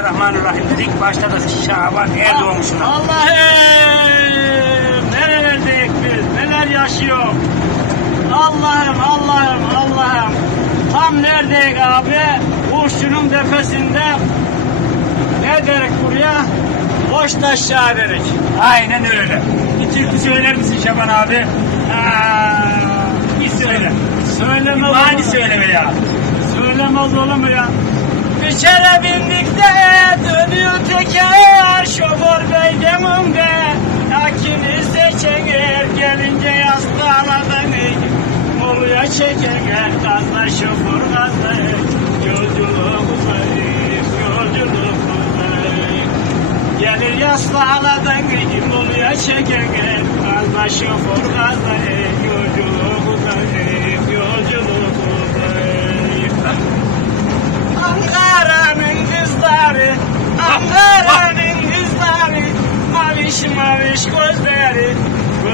Bismillahirrahmanirrahim dedik. Başta da Şaban Erdoğan şuna. Allah'ım nerelerdeyiz biz neler yaşıyor Allah'ım Allah'ım Allah'ım tam neredeyiz abi Uççunun tepesinde ne derik buraya boş taşağı derik Aynen öyle. Bir türkü söyler misin Şaban abi? Aa, Bir söyle. söylemez olur mu? söyle be ya. Söylemez olur mu ya? Bir kere bindik gelince yaslanadın Oluya çekenger gazla şoför gazla Yolculuk uzayıp yolculuk uzayıp Gelir yaslanadın Oluya çekenger gazla şoför gazla Yolculuk uzayıp yolculuk uzayıp Ankara'nın kızları, Ankara'nın kızları, maviş maviş gözleri,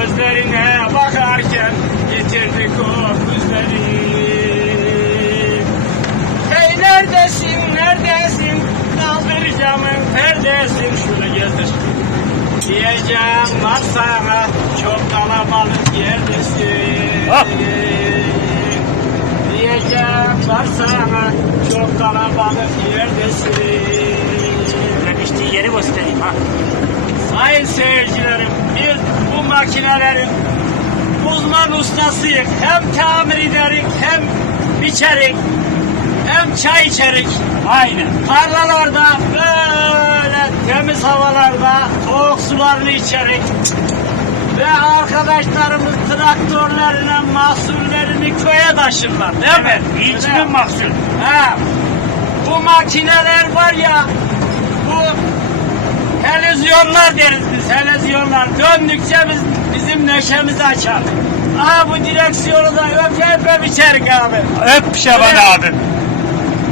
gözlerine bakarken yitirdik o gözleri. Hey neredesin, neredesin, kaldır camın perdesin, şunu gezdir. Diyeceğim var sana, çok kalabalık yerdesin. Hop. Diyeceğim var sana, çok kalabalık yerdesin. Ben işte yeri göstereyim ha. Sayın seyircilerim, makinelerin uzman ustasıyız. Hem tamir ederik, hem biçerik, hem çay içerik. Aynen. Tarlalarda böyle temiz havalarda soğuk sularını içerik. Ve arkadaşlarımız traktörlerine mahsullerini köye taşırlar değil mi? İlçinin mahsul. Ha, bu makineler var ya, televizyonlar deriz biz, televizyonlar. Döndükçe biz, bizim neşemizi açar. Aa bu direksiyonu da öpe öpe biçerik abi. Öp Şaban Evet. abi.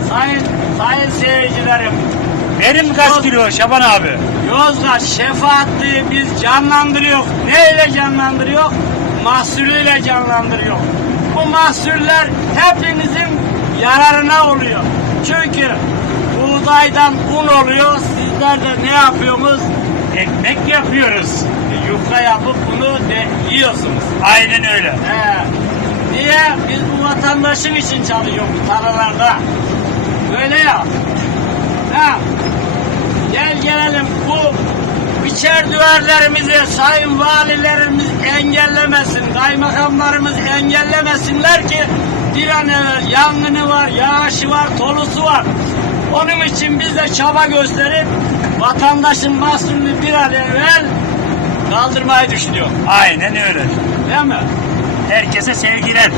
Sayın, sayın seyircilerim, Verim kaç kilo Şaban abi? Yozgat şefaatli biz canlandırıyor. Neyle canlandırıyor? Mahsulüyle canlandırıyor. Bu mahsuller hepinizin yararına oluyor. Çünkü buğdaydan un oluyor. Sizler de ne yapıyorsunuz? Ekmek yapıyoruz. Yufka yapıp bunu de, yiyorsunuz. Aynen öyle. He. Niye? Biz bu vatandaşın için çalışıyoruz tarlalarda. Böyle ya. Ha. Gel gelelim bu biçer duvarlarımızı sayın valilerimiz engellemesin, kaymakamlarımız engellemesinler ki bir an evvel yangını var, yağışı var, tolusu var. Onun için biz de çaba gösterip vatandaşın mahsulünü bir an evvel kaldırmayı düşünüyor. Aynen öyle. Değil mi? Herkese sevgiler.